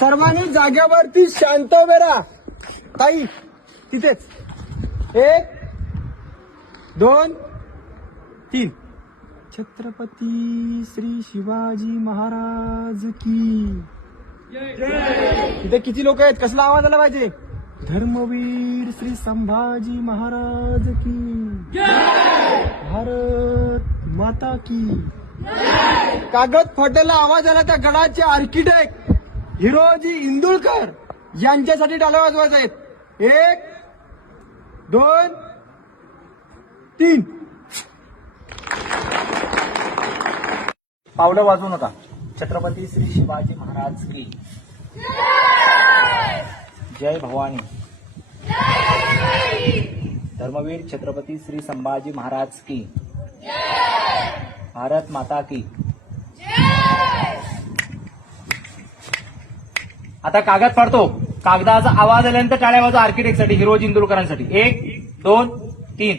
सर्वांनी जाग्यावरती शांत उभे राहा. ताई तिथेच. 1 2 3. छत्रपती श्री शिवाजी महाराज की इथे किती लोक आहेत? कसला आवाज आला पाहिजे? धर्मवीर श्री संभाजी महाराज की भारत माता की. कागद फाटलेला आवाज आला त्या गडाचे आर्किटेक्ट हिरोजी इंदुळकर यांच्यासाठी टाळ्या वाजवायच्या आहेत. 1 2 3. पावलं वाजवू नका. छत्रपती श्री शिवाजी महाराज की जय भवानी. धर्मवीर छत्रपती श्री संभाजी महाराज की भारत माता की. आता कागद फाडतो. कागदाचा आवाज आल्यानंतर टाळ्या वाजवा आर्किटेक्टसाठी, हिरोजी इंदुरकरांसाठी. 1 2 3.